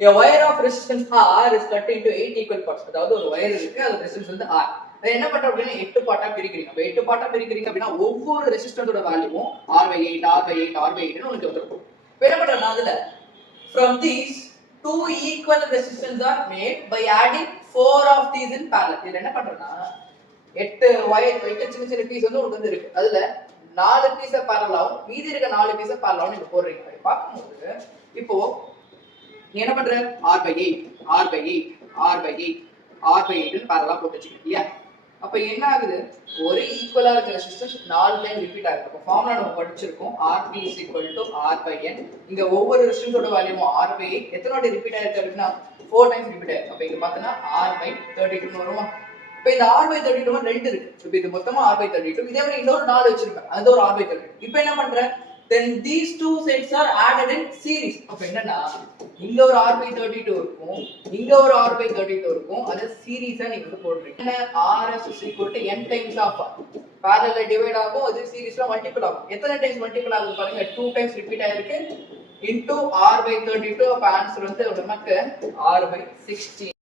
A wire of resistance R is cut into 8 equal parts. அதாவது ஒரு wire இருக்கு, அது ரெசிஸ்டன்ஸ் வந்து R. அதை என்ன பண்றோம் அப்படின்னா 8 பார்ட்டா பிரிக்கிறீங்க. அப்ப 8 பார்ட்டா பிரிக்கிறீங்க அப்படின்னா ஒவ்வொரு ரெசிஸ்டன்ஸோட வேல்யூவும் R/8 R/8 R/8 ன்னு உங்களுக்கு வந்துரும். இப்போ என்ன பண்றோம்னா அதுல from these two equal resistance are made by adding 4 of these in parallel. இதுல என்ன பண்றோம்னா 8 வயர் 8 சின்ன சின்ன பீஸ் வந்து உங்களுக்கு வந்து இருக்கு. அதுல 4 பீஸ parallel-ஆவும் மீதி இருக்க 4 பீஸ parallel-ஆவும் நீங்க போடுறீங்க. அப்படி பாக்கும்போது இப்போ நீ என்ன பண்ற R/8 R/8 R/8 R/8 ன்னு parallel-ஆ போட்டு வச்சிருக்கீங்க இல்லையா? அப்ப என்ன ஆகுது, ஒரு ஈக்குவலா இருக்க ரெசிஸ்டன்ஸ் 4 டைம் ரிப்பீட் ஆகுது. அப்ப ஃபார்முலா நம்ம படிச்சிருக்கோம் Rp R/n. இங்க ஒவ்வொரு ரெசிஸ்டன்ஸோட வேல்யூவும் R/8 எத்தனை வாட்டி ரிப்பீட் ஆயிருக்கு அப்படின்னா 4 டைம்ஸ் ரிப்பீட் ஆயிருக்கு. அப்ப இங்க பார்த்தனா R/32 வருமா? இப்ப இந்த R/32 ரெண்டு இருக்கு. இப்ப இது மொத்தமா R/32. இதே மாதிரி இன்னொரு 4 வச்சிருக்கேன். அது ஒரு R/32. இப்போ என்ன பண்ற? Then these two sets are added in series. அப்ப என்னன்னா இங்க ஒரு R/32 இருக்கும், இங்க ஒரு R/32 இருக்கும். அத சீரிஸா நீங்க வந்து போடுறீங்க. என்ன Rs n times of parallel divide ஆகும், அது சீரிஸ்ல மல்டிபிள் ஆகும். எத்தனை டைம்ஸ் மல்டிபிள் ஆகுது பாருங்க, 2 டைம்ஸ் ரிப்பீட் ஆயிருக்கு into R/32. அப்ப ஆன்சர் வந்து நமக்கு R/16.